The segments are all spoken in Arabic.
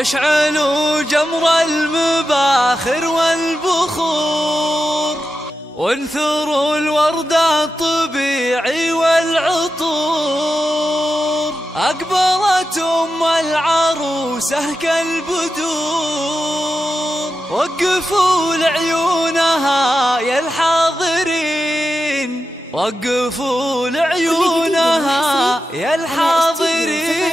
اشعلوا جمر المباخر والبخور، وانثروا الورد الطبيعي والعطور. أقبلت أم العروسة كالبدور، وقفوا لعيونها يا الحاضرين، وقفوا لعيونها يا الحاضرين.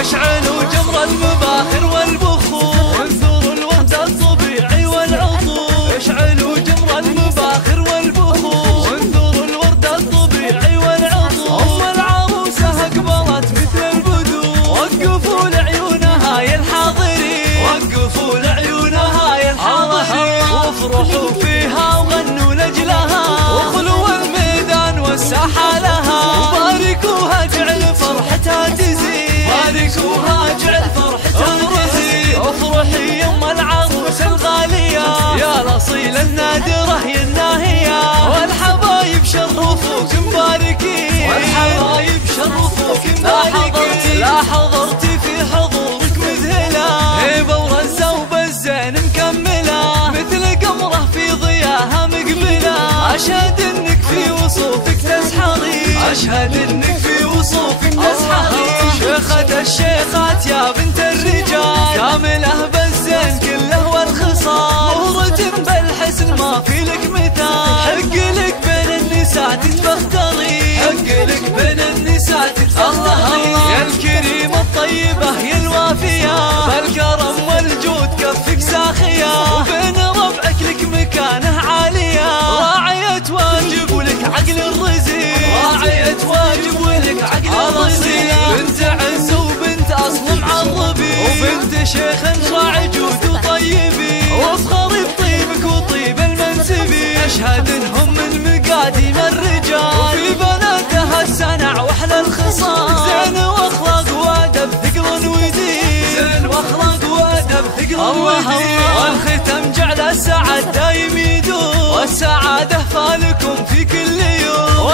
اشعلوا جمر المباخر والبخور، وانثروا الورد الطبيعي والعطور. اشعلوا جمر المباخر والبخور، وانثروا الورد الطبيعي والعطور. أم العروسة أقبلت مثل البدور، وقفوا لعيونها يا الحاضرين، وقفوا لعيونها يا الحاضرين. وافرحوا فيها وغنوا لأجلها، وخلوا الميدان والساحة لها. وباركوها جعل فرحتها تزيد، باركوها جعل فرحتها تزيد. افرحي يم العروسة الغالية يا الأصيلة النادرة يا الناهية. والحبايب شرفوك مباركين، والحبايب شرفوك مباركين. لا حضرتي في حضورك مذهلة، هيبة ورزة وبالزين مكملة، مثل قمرة في ضياها مقبلة. أشهد انك في وصوفك تسحرين، أشهد انك في وصوفك تسحرين. شيخة الشيخات يا بنت الرجال، كاملة بالزين كله والخصال. مهرة بالحسن ما في لك مثال، حق لك بين النساء تتفخرين، حق لك بين النساء تتفخرين. يا الكريمة الطيبة يا الوافية، بالكرم والجود كفك ساخية. وبين ربعك لك مكانه عالية، راعية واجب ولك عقل الرزيق، راعية واجب ولك عقل الرزيق. بنت عز وبنت أصل معربي، وبنت شيخ راعي جود وطيبي. وافخري بطيبك وطيب المنسبي، أشهد انهم من مقاديم الرجال. وفي بناتها السنع واحلى الخصال، زين واخلاق وادب ثقل ودين، زين واخلاق وادب ثقل ودين. والختم جعل السعد دايم يدوم، والسعادة فالكم في كل يوم.